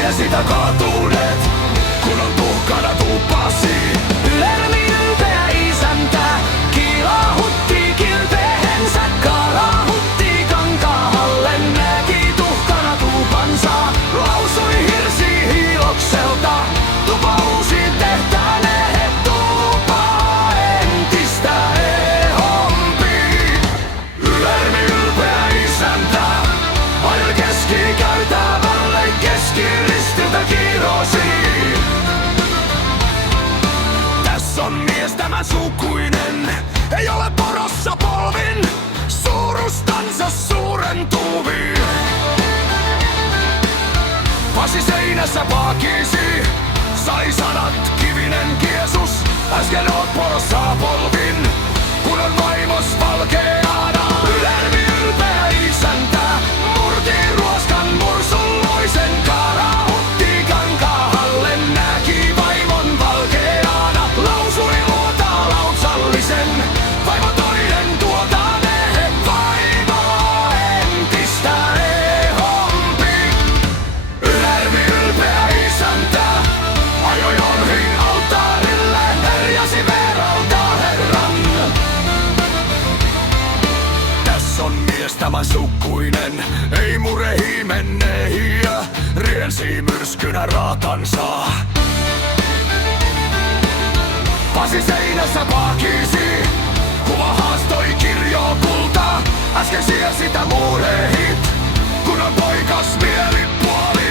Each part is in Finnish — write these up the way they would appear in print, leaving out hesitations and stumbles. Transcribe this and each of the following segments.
sie sitä kaatuneet, kun on tuhkana tuppasi. Lermi ylpeä isäntä kilautti kilpeensä, karahutti kankaalle, näki tuhkana tupansa, lausui hirsi hiilokselta, tupa uusi tehtääneen, tupa entistä ehompi. Lermi ylpeä isäntä ajoi keskikäytävälle, keskiristiltä kirosi. On mies tämän sukuinen, ei ole porossa polvin, suurustansa suurentuvi. Pasi seinässä pakisi, sai sanat kivinen Kiesus. Äsken oot porossa polvin, kun on vaimos valkeana. Lermi ylpeä isäntä murti ruoskan mursulloisen, karahutti kankaalle, näki vaimon valkeana. Lausui luota lautsallisen, vaimo toinen tuotane, vaimo entistä ehompi. Lermi ylpeä isäntä ajoi orhin alttaarille, herjasi veralta Herran. Tässä on mies tämän sukuinen, ei murehi mennehiä, riensi myrskynä raatansa. Pasi seinässä pakisi, kuva haastoi kirjo kulta. Äsken sie sitä murehit, kun on poikas mielipuoli.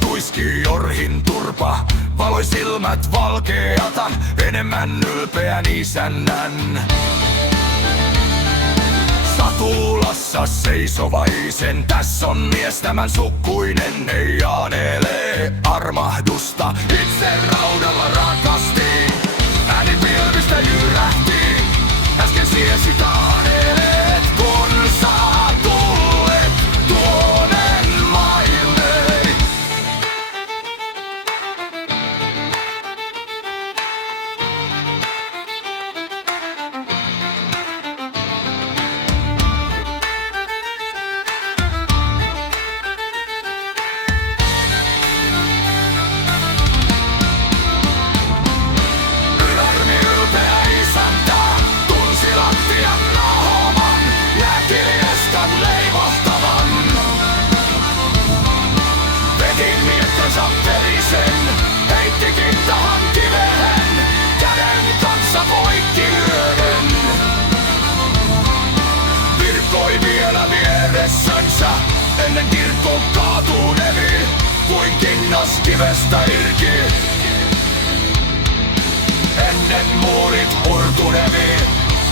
Tuiski orhin turpa, valoi silmät valkeata, enemmän ylpeän isännän. Satulassa seisovaisen, tässä on mies tämän sukuinen, ei anele armahdusta, itse raudalla rakasti. Ääni pilvistä jyrähti, äsken sie sitä anelet, kun sä tullet tuonen maille. Heittikin tahan kivehen, käden kanssa poikki lyöden. Virkoi vielä vieressänsä, ennen kirkko kaatuu nevi, kuin kinnas kivestä irki. Ennen muurit murtunevi,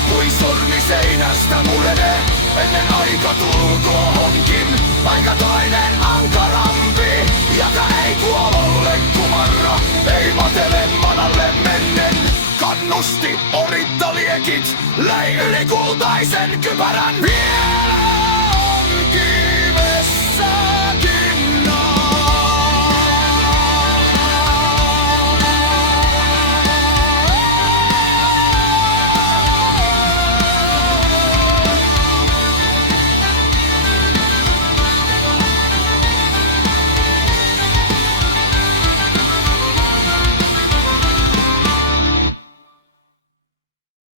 kuin sormi seinästä murene. Ennen aika tulkoon honkin, aika toinen ankarampi, joka ei kuololle kumarra, ei matele manalle mennen. Kannusti orittaliekit, läi yli kultaisen kypärän vielä.